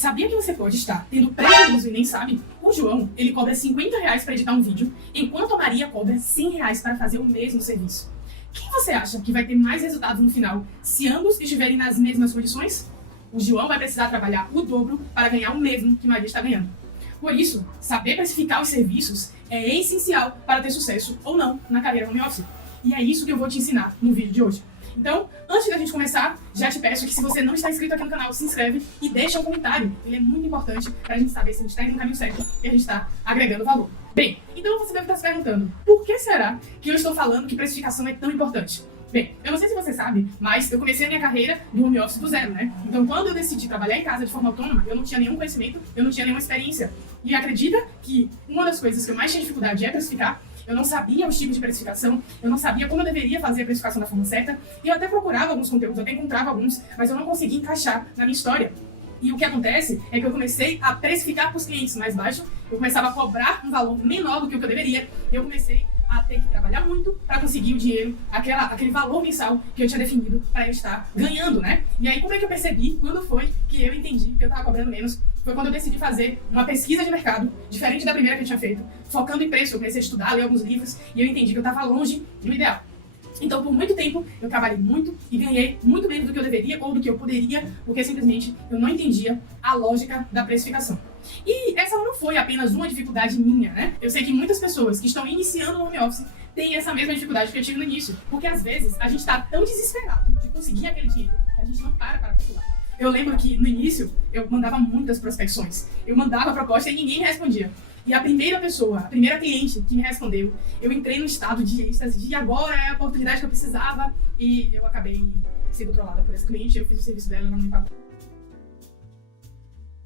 Sabia que você pode estar tendo prejuízo e nem sabe? O João, ele cobra R$50 para editar um vídeo, enquanto a Maria cobra R$100 para fazer o mesmo serviço. Quem você acha que vai ter mais resultado no final, se ambos estiverem nas mesmas condições? O João vai precisar trabalhar o dobro para ganhar o mesmo que Maria está ganhando. Por isso, saber precificar os serviços é essencial para ter sucesso ou não na carreira home office. E é isso que eu vou te ensinar no vídeo de hoje. Então, antes da gente começar, já te peço que se você não está inscrito aqui no canal, se inscreve e deixa um comentário. Ele é muito importante para a gente saber se a gente está indo no caminho certo e a gente está agregando valor. Bem, então você deve estar se perguntando, por que será que eu estou falando que precificação é tão importante? Bem, eu não sei se você sabe, mas eu comecei a minha carreira do home office do zero, né? Então, quando eu decidi trabalhar em casa de forma autônoma, eu não tinha nenhum conhecimento, eu não tinha nenhuma experiência. E acredita que uma das coisas que eu mais tinha dificuldade é precificar. Eu não sabia os tipos de precificação, eu não sabia como eu deveria fazer a precificação da forma certa, e eu até procurava alguns conteúdos, eu até encontrava alguns, mas eu não conseguia encaixar na minha história. E o que acontece é que eu comecei a precificar para os clientes mais baixo, eu começava a cobrar um valor menor do que o que eu deveria, eu comecei a ter que trabalhar muito para conseguir o dinheiro, aquele valor mensal que eu tinha definido para eu estar ganhando, né? E aí, como é que eu percebi? Quando foi que eu entendi que eu estava cobrando menos? Foi quando eu decidi fazer uma pesquisa de mercado, diferente da primeira que eu tinha feito, focando em preço. Eu comecei a estudar, ler alguns livros, e eu entendi que eu estava longe do ideal. Então, por muito tempo, eu trabalhei muito e ganhei muito menos do que eu deveria ou do que eu poderia, porque simplesmente eu não entendia a lógica da precificação. E essa não foi apenas uma dificuldade minha, né? Eu sei que muitas pessoas que estão iniciando no home office têm essa mesma dificuldade que eu tive no início, porque às vezes a gente está tão desesperado de conseguir aquele dinheiro que a gente não para calcular. Eu lembro que no início eu mandava muitas prospecções, eu mandava proposta e ninguém me respondia. E a primeira cliente que me respondeu, eu entrei no estado de êxtase de agora é a oportunidade que eu precisava, e eu acabei sendo trollada por essa cliente, eu fiz o serviço dela e ela não me pagou.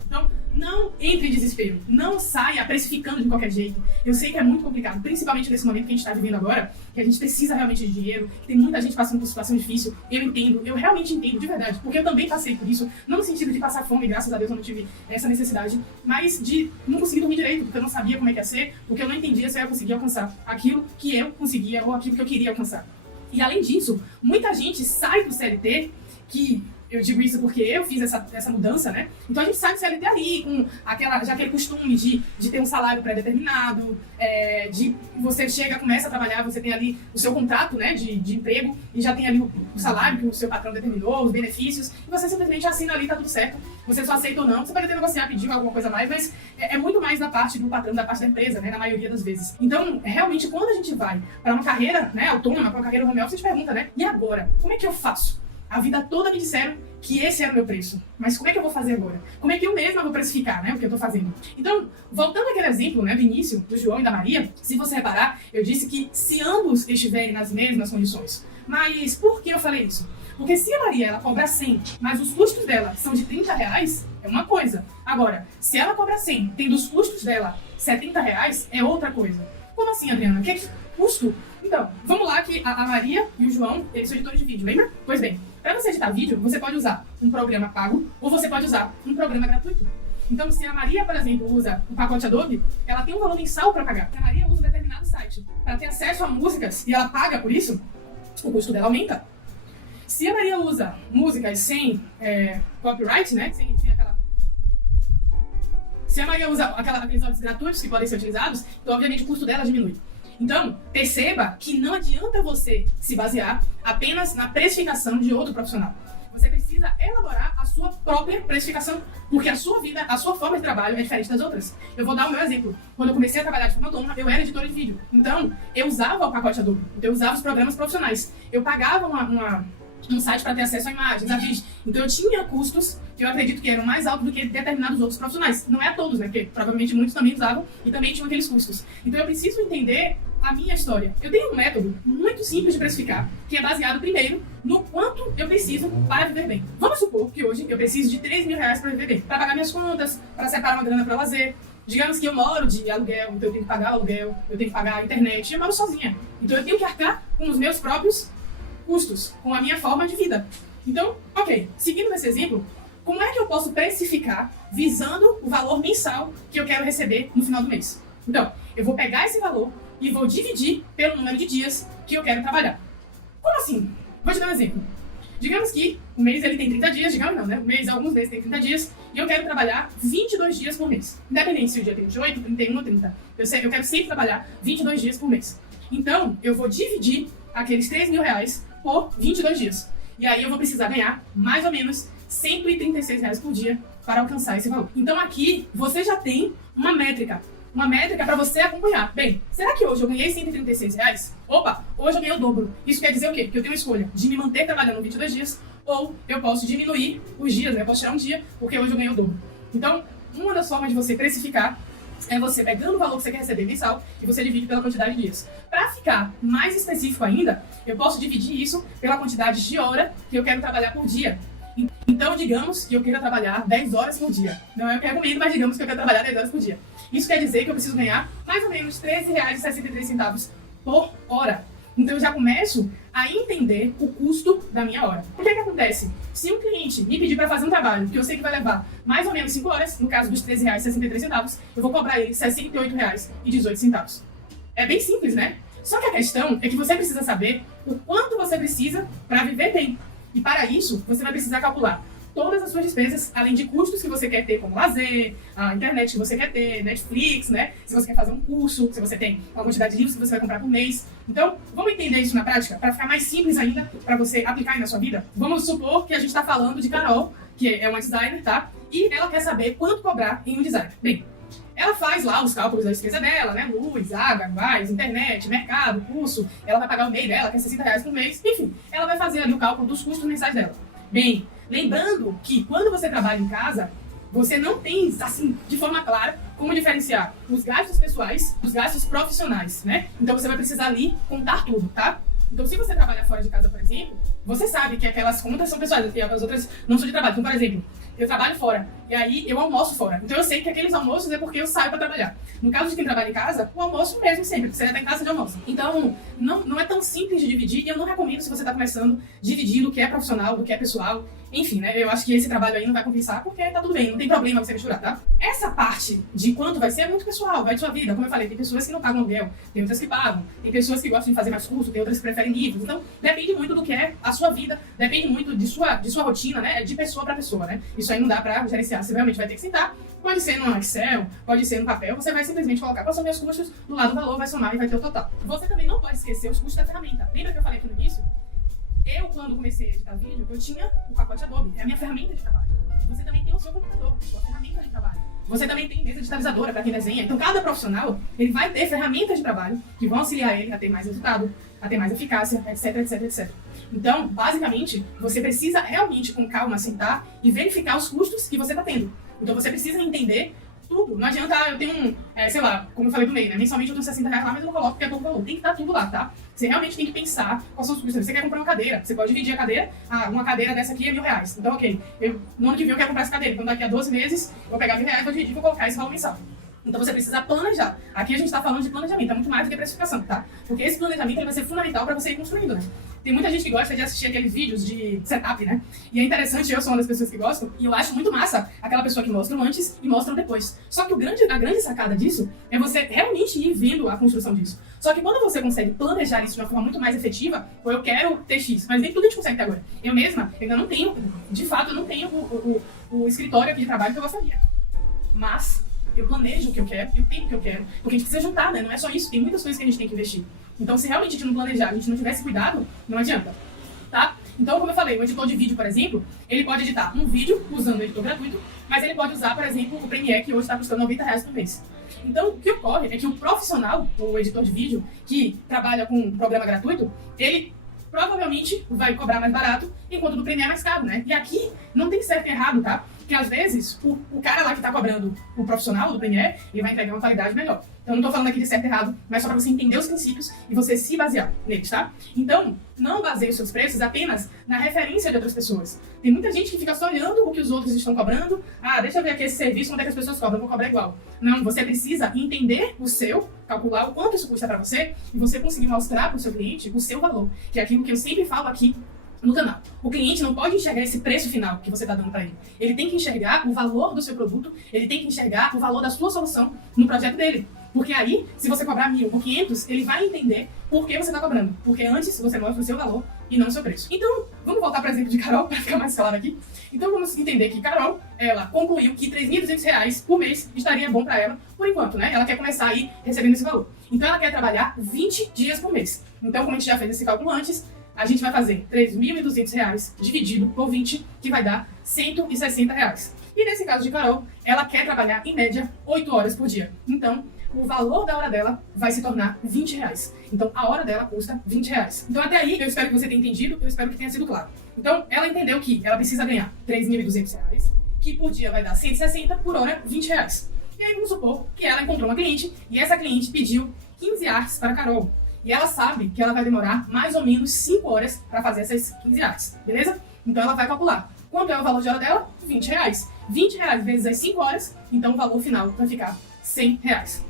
Então, não entre em desespero, não saia precificando de qualquer jeito. Eu sei que é muito complicado, principalmente nesse momento que a gente está vivendo agora, que a gente precisa realmente de dinheiro, que tem muita gente passando por situação difícil. Eu entendo, eu realmente entendo, de verdade, porque eu também passei por isso, não no sentido de passar fome, graças a Deus eu não tive essa necessidade, mas de não conseguir dormir direito, porque eu não sabia como é que ia ser, porque eu não entendia se eu ia conseguir alcançar aquilo que eu conseguia ou aquilo que eu queria alcançar. E além disso, muita gente sai do CLT que... Eu digo isso porque eu fiz essa mudança, né? Então a gente sai do CLT ali com aquele costume de ter um salário pré-determinado, de você chega, começa a trabalhar, você tem ali o seu contrato, né, de emprego, e já tem ali o salário que o seu patrão determinou, os benefícios, e você simplesmente assina ali, tá tudo certo. Você só aceita ou não, você pode até negociar, pedir alguma coisa a mais, mas é muito mais da parte do patrão, da parte da empresa, né, na maioria das vezes. Então, realmente, quando a gente vai para uma carreira, né, autônoma, para uma carreira home office, a gente pergunta, né, e agora? Como é que eu faço? A vida toda me disseram que esse era o meu preço. Mas como é que eu vou fazer agora? Como é que eu mesma vou precificar, né, o que eu tô fazendo? Então, voltando àquele exemplo, né, do início, do João e da Maria, se você reparar, eu disse que se ambos estiverem nas mesmas condições. Mas por que eu falei isso? Porque se a Maria, ela cobra 100, mas os custos dela são de R$30, é uma coisa. Agora, se ela cobra 100, tendo os custos dela R$70, é outra coisa. Como assim, Adriana? Que custo? Então, vamos lá que a Maria e o João, eles são editores de vídeo, lembra? Pois bem, para você editar vídeo, você pode usar um programa pago ou você pode usar um programa gratuito. Então, se a Maria, por exemplo, usa o pacote Adobe, ela tem um valor mensal para pagar. Se a Maria usa um determinado site para ter acesso a músicas e ela paga por isso, o custo dela aumenta. Se a Maria usa músicas sem copyright, né, sem aquela... Se a Maria usa aqueles áudios gratuitos que podem ser utilizados, então obviamente o custo dela diminui. Então, perceba que não adianta você se basear apenas na precificação de outro profissional. Você precisa elaborar a sua própria precificação, porque a sua vida, a sua forma de trabalho é diferente das outras. Eu vou dar o meu exemplo. Quando eu comecei a trabalhar de forma autônoma, eu era editora de vídeo. Então, eu usava o pacote Adobe, eu usava os programas profissionais. Eu pagava um site para ter acesso a imagens, a vídeos. Então eu tinha custos que eu acredito que eram mais altos do que determinados outros profissionais. Não é a todos, né? Porque provavelmente muitos também usavam e também tinham aqueles custos. Então eu preciso entender a minha história. Eu tenho um método muito simples de precificar, que é baseado primeiro no quanto eu preciso para viver bem. Vamos supor que hoje eu preciso de R$3.000 para viver bem, para pagar minhas contas, para separar uma grana para lazer. Digamos que eu moro de aluguel, então eu tenho que pagar o aluguel, eu tenho que pagar a internet, eu moro sozinha. Então eu tenho que arcar com os meus próprios custos, com a minha forma de vida. Então, ok, seguindo nesse exemplo, como é que eu posso precificar visando o valor mensal que eu quero receber no final do mês? Então, eu vou pegar esse valor e vou dividir pelo número de dias que eu quero trabalhar. Como assim? Vou te dar um exemplo. Digamos que o mês ele tem 30 dias, digamos não, né? Alguns meses tem 30 dias, e eu quero trabalhar 22 dias por mês. Independente se o dia tem 28, 31 ou 30. Eu quero sempre trabalhar 22 dias por mês. Então, eu vou dividir aqueles R$3.000 por 22 dias. E aí eu vou precisar ganhar mais ou menos R$136 por dia para alcançar esse valor. Então aqui você já tem uma métrica para você acompanhar. Bem, será que hoje eu ganhei R$136? Opa, hoje eu ganhei o dobro. Isso quer dizer o quê? Que eu tenho a escolha de me manter trabalhando 22 dias ou eu posso diminuir os dias, né? Eu posso tirar um dia porque hoje eu ganhei o dobro. Então, uma das formas de você precificar é você pegando o valor que você quer receber mensal e você divide pela quantidade de dias. Para ficar mais específico ainda, eu posso dividir isso pela quantidade de hora que eu quero trabalhar por dia. Então, digamos que eu queira trabalhar 10 horas por dia. Não é o que eu recomendo, mas digamos que eu quero trabalhar 10 horas por dia. Isso quer dizer que eu preciso ganhar mais ou menos R$13,63 por hora. Então, eu já começo a entender o custo da minha hora. O que é que acontece? Se um cliente me pedir para fazer um trabalho que eu sei que vai levar mais ou menos 5 horas, no caso dos R$13,63, eu vou cobrar ele R$68,18. É bem simples, né? Só que a questão é que você precisa saber o quanto você precisa para viver bem. E para isso, você vai precisar calcular todas as suas despesas, além de custos que você quer ter, como lazer, a internet que você quer ter, Netflix, né? Se você quer fazer um curso, se você tem uma quantidade de livros que você vai comprar por mês. Então, vamos entender isso na prática, para ficar mais simples ainda, para você aplicar aí na sua vida? Vamos supor que a gente está falando de Carol, que é uma designer, tá? E ela quer saber quanto cobrar em um design. Bem, ela faz lá os cálculos da despesa dela, né? Luz, água, gás, internet, mercado, curso. Ela vai pagar o MEI dela, que é R$60 por mês. Enfim, ela vai fazer ali o cálculo dos custos mensais dela. Bem, lembrando que quando você trabalha em casa, você não tem, assim, de forma clara, como diferenciar os gastos pessoais dos gastos profissionais, né? Então você vai precisar ali contar tudo, tá? Então, se você trabalha fora de casa, por exemplo, você sabe que aquelas contas são pessoais e as outras não são de trabalho. Então, por exemplo, eu trabalho fora e aí eu almoço fora. Então, eu sei que aqueles almoços é porque eu saio para trabalhar. No caso de quem trabalha em casa, o almoço mesmo sempre, você está em casa de almoço. Então, não é tão simples de dividir e eu não recomendo, se você está começando, dividir do que é profissional, do que é pessoal. Enfim, né? Eu acho que esse trabalho aí não vai compensar porque tá tudo bem, não tem problema você misturar, tá? Essa parte de quanto vai ser é muito pessoal, vai de sua vida. Como eu falei, tem pessoas que não pagam aluguel, tem outras que pagam, tem pessoas que gostam de fazer mais curso, tem outras que preferem livros. Então, depende muito do que é a sua vida, depende muito de sua rotina, né? De pessoa para pessoa, né? Isso aí não dá pra gerenciar, você realmente vai ter que sentar. Pode ser no Excel, pode ser no papel, você vai simplesmente colocar quais são meus custos, do lado do valor vai somar e vai ter o total. Você também não pode esquecer os custos da ferramenta. Lembra que eu falei aqui no início? Eu, quando comecei a editar vídeo, eu tinha o pacote Adobe, é a minha ferramenta de trabalho. Você também tem o seu computador, a sua ferramenta de trabalho. Você também tem mesa digitalizadora para quem desenha. Então, cada profissional, ele vai ter ferramentas de trabalho que vão auxiliar ele a ter mais resultado, a ter mais eficácia, etc, etc, etc. Então, basicamente, você precisa realmente, com calma, sentar e verificar os custos que você está tendo. Então, você precisa entender tudo. Não adianta, eu tenho sei lá, como eu falei do MEI, né? Mensalmente eu tenho R$60 lá, mas eu não coloco porque é pouco valor. Tem que estar tudo lá, tá? Você realmente tem que pensar quais são os custos. Você quer comprar uma cadeira, você pode dividir a cadeira. Uma cadeira dessa aqui é R$1.000. Então, ok, no ano que vem eu quero comprar essa cadeira. Então, daqui a 12 meses, eu vou pegar R$1.000, vou dividir e vou colocar esse valor mensal. Então você precisa planejar. Aqui a gente está falando de planejamento, é muito mais do que precificação, tá? Porque esse planejamento ele vai ser fundamental para você ir construindo, né? Tem muita gente que gosta de assistir aqueles vídeos de setup, né? E é interessante, eu sou uma das pessoas que gostam, e eu acho muito massa aquela pessoa que mostra o antes e mostra o depois. Só que a grande sacada disso é você realmente ir vendo a construção disso. Só que quando você consegue planejar isso de uma forma muito mais efetiva, ou eu quero ter X, mas nem tudo a gente consegue ter agora. Eu mesma ainda não tenho, de fato, eu não tenho o escritório aqui de trabalho que eu gostaria. Mas eu planejo o que eu quero e o tempo que eu quero. Porque a gente precisa juntar, né? Não é só isso, tem muitas coisas que a gente tem que investir. Então, se realmente a gente não planejar, a gente não tivesse cuidado, não adianta, tá? Então, como eu falei, o editor de vídeo, por exemplo, ele pode editar um vídeo usando o editor gratuito, mas ele pode usar, por exemplo, o Premiere, que hoje está custando R$90 por mês. Então, o que ocorre é que o profissional, o editor de vídeo, que trabalha com um programa gratuito, ele provavelmente vai cobrar mais barato, enquanto do Premiere é mais caro, né? E aqui não tem certo e errado, tá? Porque às vezes o cara lá que tá cobrando o profissional do Premiere, ele vai entregar uma qualidade melhor. Então, não tô falando aqui de certo e errado, mas só para você entender os princípios e você se basear neles, tá? Então, não baseie os seus preços apenas na referência de outras pessoas. Tem muita gente que fica só olhando o que os outros estão cobrando. Deixa eu ver aqui esse serviço, quanto é que as pessoas cobram, eu vou cobrar igual. Não, você precisa entender o seu, calcular o quanto isso custa para você e você conseguir mostrar para o seu cliente o seu valor, que é aquilo que eu sempre falo aqui no canal. O cliente não pode enxergar esse preço final que você está dando para ele. Ele tem que enxergar o valor do seu produto, ele tem que enxergar o valor da sua solução no projeto dele. Porque aí, se você cobrar 1.000 ou 500, ele vai entender por que você está cobrando. Porque antes você mostra o seu valor e não o seu preço. Então, vamos voltar para o exemplo de Carol, para ficar mais claro aqui. Então, vamos entender que Carol, ela concluiu que R$3.200 por mês estaria bom para ela, por enquanto, né? Ela quer começar aí recebendo esse valor. Então, ela quer trabalhar 20 dias por mês. Então, como a gente já fez esse cálculo antes, a gente vai fazer R$3.200 dividido por 20, que vai dar R$160. E nesse caso de Carol, ela quer trabalhar, em média, 8 horas por dia. Então, o valor da hora dela vai se tornar R$20. Então, a hora dela custa R$20. Então, até aí, eu espero que você tenha entendido, eu espero que tenha sido claro. Então, ela entendeu que ela precisa ganhar R$3.200, que por dia vai dar 160, por hora, R$20. E aí, vamos supor que ela encontrou uma cliente, e essa cliente pediu 15 artes para a Carol. E ela sabe que ela vai demorar mais ou menos 5 horas para fazer essas 15 artes, beleza? Então, ela vai calcular. Quanto é o valor de hora dela? R$20. R$20 vezes as 5 horas, então o valor final vai ficar R$100.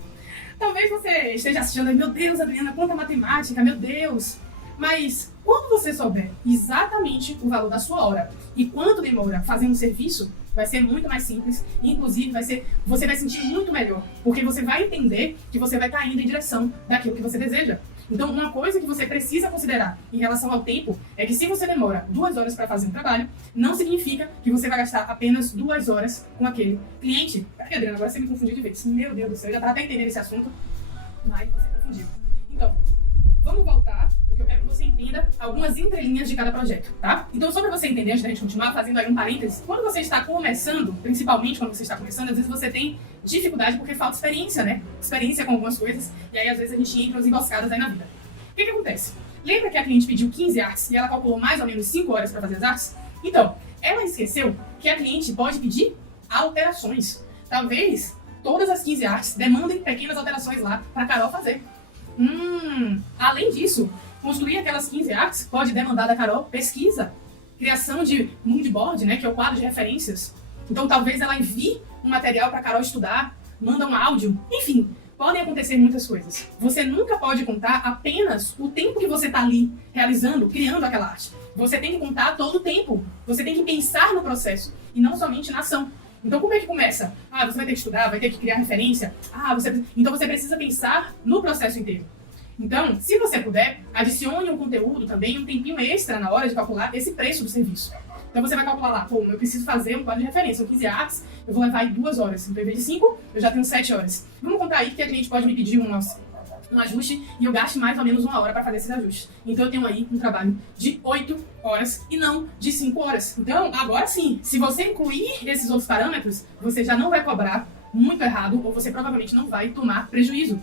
Talvez você esteja assistindo aí, meu Deus, Adriana, quanta matemática, meu Deus. Mas quando você souber exatamente o valor da sua hora e quanto demora fazendo um serviço, vai ser muito mais simples. Inclusive, você vai sentir muito melhor, porque você vai entender que você vai estar indo em direção daquilo que você deseja. Então, uma coisa que você precisa considerar em relação ao tempo é que se você demora 2 horas para fazer um trabalho, não significa que você vai gastar apenas 2 horas com aquele cliente. Peraí, Adriana, agora você me confundiu de vez. Meu Deus do céu, eu já estava até entendendo esse assunto, mas você confundiu. Então, vamos voltar, porque eu quero que você entenda algumas entrelinhas de cada projeto, tá? Então, só para você entender, antes da gente continuar, fazendo aí um parênteses, quando você está começando, principalmente quando você está começando, às vezes você tem dificuldade porque falta experiência, né? Experiência com algumas coisas, e aí às vezes a gente entra umas emboscadas aí na vida. O que acontece? Lembra que a cliente pediu 15 artes e ela calculou mais ou menos 5 horas para fazer as artes? Então, ela esqueceu que a cliente pode pedir alterações. Talvez todas as 15 artes demandem pequenas alterações lá para a Carol fazer. Além disso, construir aquelas 15 artes pode demandar da Carol pesquisa, criação de moodboard, né, que é o quadro de referências. Então talvez ela envie um material para a Carol estudar, manda um áudio, enfim, podem acontecer muitas coisas. Você nunca pode contar apenas o tempo que você está ali realizando, criando aquela arte. Você tem que contar todo o tempo, você tem que pensar no processo e não somente na ação. Então, como é que começa? Você vai ter que estudar, vai ter que criar referência. Então, você precisa pensar no processo inteiro. Então, se você puder, adicione um conteúdo também, um tempinho extra na hora de calcular esse preço do serviço. Então, você vai calcular lá, eu preciso fazer um quadro de referência, são 15 artes, eu vou levar aí 2 horas. Então, em vez de 5, eu já tenho 7 horas. Vamos contar aí que a cliente pode me pedir um ajuste e eu gaste mais ou menos 1 hora para fazer esse ajuste. Então eu tenho aí um trabalho de 8 horas e não de 5 horas. Então, agora sim, se você incluir esses outros parâmetros, você já não vai cobrar muito errado ou você provavelmente não vai tomar prejuízo.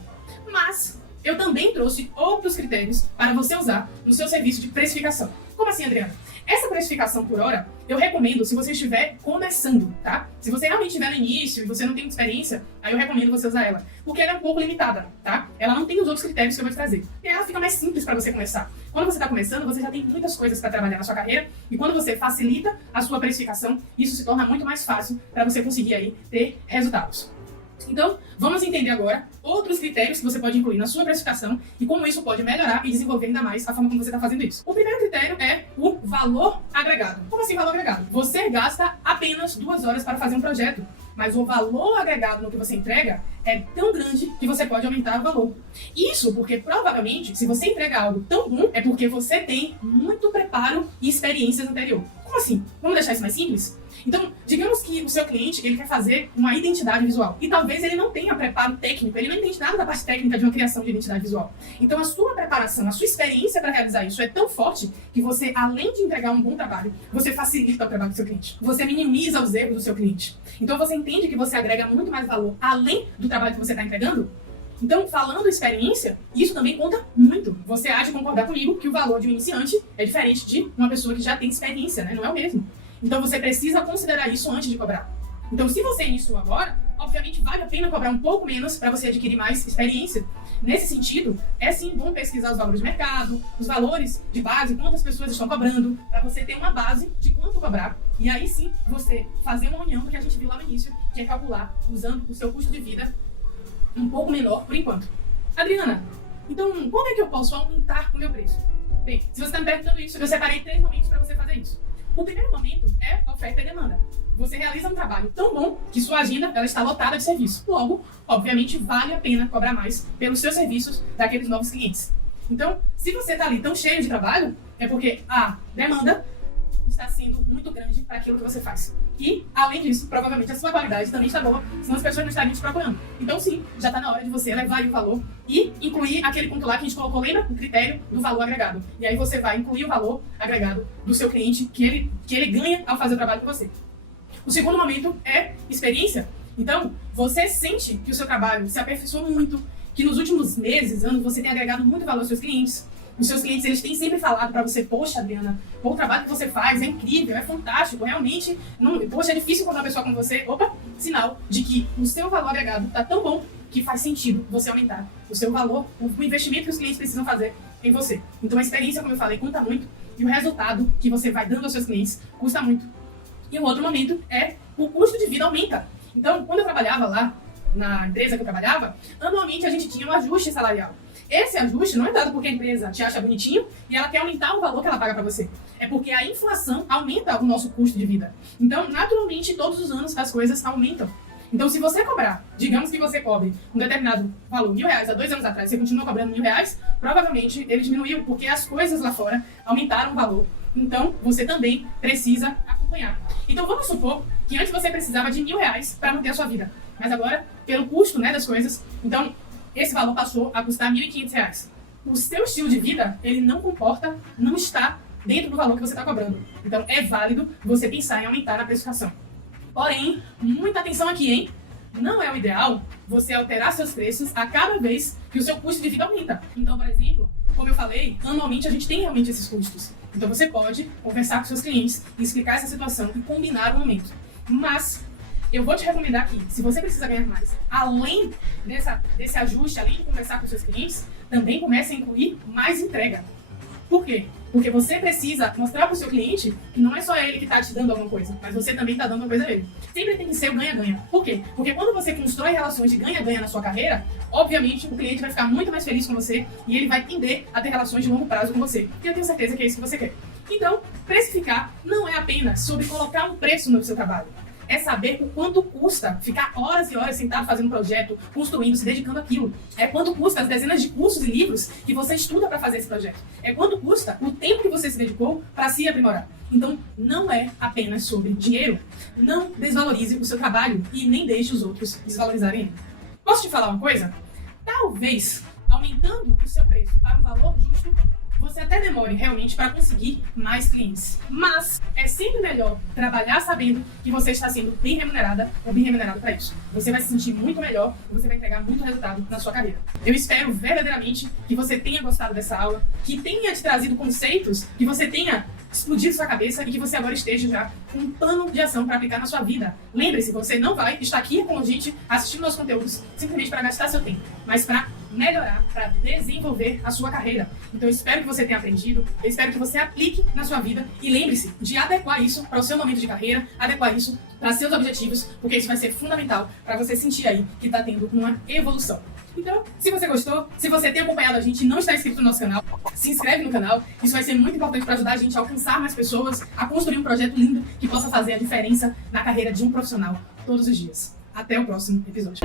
Mas eu também trouxe outros critérios para você usar no seu serviço de precificação. Como assim, Adriana? Essa precificação por hora, eu recomendo se você estiver começando, tá? Se você realmente estiver no início e você não tem experiência, aí eu recomendo você usar ela. Porque ela é um pouco limitada, tá? Ela não tem os outros critérios que eu vou te trazer. E ela fica mais simples para você começar. Quando você está começando, você já tem muitas coisas para trabalhar na sua carreira. E quando você facilita a sua precificação, isso se torna muito mais fácil para você conseguir aí ter resultados. Então, vamos entender agora outros critérios que você pode incluir na sua precificação e como isso pode melhorar e desenvolver ainda mais a forma como você está fazendo isso. O primeiro critério é o valor agregado. Como assim valor agregado? Você gasta apenas 2 horas para fazer um projeto, mas o valor agregado no que você entrega é tão grande que você pode aumentar o valor. Isso porque provavelmente, se você entrega algo tão bom, é porque você tem muito preparo e experiências anterior. Como assim? Vamos deixar isso mais simples? Então, digamos que o seu cliente ele quer fazer uma identidade visual e talvez ele não tenha preparo técnico, ele não entende nada da parte técnica de uma criação de identidade visual. Então, a sua preparação, a sua experiência para realizar isso é tão forte que você, além de entregar um bom trabalho, você facilita o trabalho do seu cliente. Você minimiza os erros do seu cliente. Então, você entende que você agrega muito mais valor além do trabalho que você está entregando? Então, falando experiência, isso também conta muito. Você há de concordar comigo que o valor de um iniciante é diferente de uma pessoa que já tem experiência, né? Não é o mesmo. Então você precisa considerar isso antes de cobrar. Então se você iniciou agora, obviamente vale a pena cobrar um pouco menos para você adquirir mais experiência. Nesse sentido, é sim bom pesquisar os valores de mercado, os valores de base, quantas pessoas estão cobrando, para você ter uma base de quanto cobrar. E aí sim, você fazer uma união do que a gente viu lá no início, que é calcular usando o seu custo de vida um pouco menor por enquanto. Adriana, então quando é que eu posso aumentar o meu preço? Bem, se você está me perguntando isso, eu separei 3 momentos para você fazer isso. O primeiro momento é oferta e demanda. Você realiza um trabalho tão bom que sua agenda ela está lotada de serviço. Logo, obviamente, vale a pena cobrar mais pelos seus serviços daqueles novos clientes. Então, se você está ali tão cheio de trabalho, é porque a demanda está sendo muito grande para aquilo que você faz. E, além disso, provavelmente a sua qualidade também está boa, senão as pessoas não estariam te procurando. Então, sim, já está na hora de você elevar o valor e incluir aquele ponto lá que a gente colocou, lembra? O critério do valor agregado. E aí você vai incluir o valor agregado do seu cliente que ele ganha ao fazer o trabalho com você. O segundo momento é experiência. Então, você sente que o seu trabalho se aperfeiçoou muito, que nos últimos meses, anos, você tem agregado muito valor aos seus clientes. Os seus clientes, eles têm sempre falado para você, poxa, Adriana, o trabalho que você faz é incrível, é fantástico, realmente, poxa, é difícil encontrar uma pessoa como você. Opa, sinal de que o seu valor agregado está tão bom que faz sentido você aumentar o seu valor, o investimento que os clientes precisam fazer em você. Então, a experiência, como eu falei, conta muito e o resultado que você vai dando aos seus clientes custa muito. E o outro momento é o custo de vida aumenta. Então, quando eu trabalhava lá, na empresa que eu trabalhava, anualmente a gente tinha um ajuste salarial. Esse ajuste não é dado porque a empresa te acha bonitinho e ela quer aumentar o valor que ela paga para você. É porque a inflação aumenta o nosso custo de vida. Então, naturalmente, todos os anos as coisas aumentam. Então, se você cobrar, digamos que você cobre um determinado valor, R$1.000 há 2 anos atrás, você continua cobrando R$1.000, provavelmente ele diminuiu porque as coisas lá fora aumentaram o valor. Então, você também precisa acompanhar. Então, vamos supor que antes você precisava de R$1.000 para manter a sua vida. Mas agora, pelo custo, né, das coisas, então esse valor passou a custar R$1.500. O seu estilo de vida, ele não está dentro do valor que você está cobrando. Então é válido você pensar em aumentar a precificação. Porém, muita atenção aqui, hein? Não é o ideal você alterar seus preços a cada vez que o seu custo de vida aumenta. Então, por exemplo, como eu falei, anualmente a gente tem realmente esses custos. Então você pode conversar com seus clientes, explicar essa situação e combinar o aumento. Mas eu vou te recomendar aqui, se você precisa ganhar mais, além desse ajuste, além de conversar com seus clientes, também comece a incluir mais entrega. Por quê? Porque você precisa mostrar para o seu cliente que não é só ele que está te dando alguma coisa, mas você também está dando alguma coisa a ele. Sempre tem que ser o ganha-ganha. Por quê? Porque quando você constrói relações de ganha-ganha na sua carreira, obviamente o cliente vai ficar muito mais feliz com você e ele vai tender a ter relações de longo prazo com você. E eu tenho certeza que é isso que você quer. Então, precificar não é apenas sobre colocar um preço no seu trabalho. É saber o quanto custa ficar horas e horas sentado fazendo um projeto, construindo, se dedicando àquilo. É quanto custa as dezenas de cursos e livros que você estuda para fazer esse projeto. É quanto custa o tempo que você se dedicou para se aprimorar. Então, não é apenas sobre dinheiro. Não desvalorize o seu trabalho e nem deixe os outros desvalorizarem ele. Posso te falar uma coisa? Talvez, aumentando o seu preço para um valor justo, você até demore realmente para conseguir mais clientes. Mas é sempre melhor trabalhar sabendo que você está sendo bem remunerada ou bem remunerado para isso. Você vai se sentir muito melhor e você vai entregar muito resultado na sua carreira. Eu espero verdadeiramente que você tenha gostado dessa aula, que tenha te trazido conceitos, que você tenha explodido sua cabeça e que você agora esteja já com um plano de ação para aplicar na sua vida. Lembre-se, você não vai estar aqui com a gente assistindo nossos conteúdos simplesmente para gastar seu tempo, mas para melhorar, para desenvolver a sua carreira. Então eu espero que você tenha aprendido, eu espero que você aplique na sua vida e lembre-se de adequar isso para o seu momento de carreira, adequar isso para seus objetivos, porque isso vai ser fundamental para você sentir aí que está tendo uma evolução. Então, se você gostou, se você tem acompanhado a gente e não está inscrito no nosso canal, se inscreve no canal. Isso vai ser muito importante para ajudar a gente a alcançar mais pessoas, a construir um projeto lindo que possa fazer a diferença na carreira de um profissional todos os dias. Até o próximo episódio.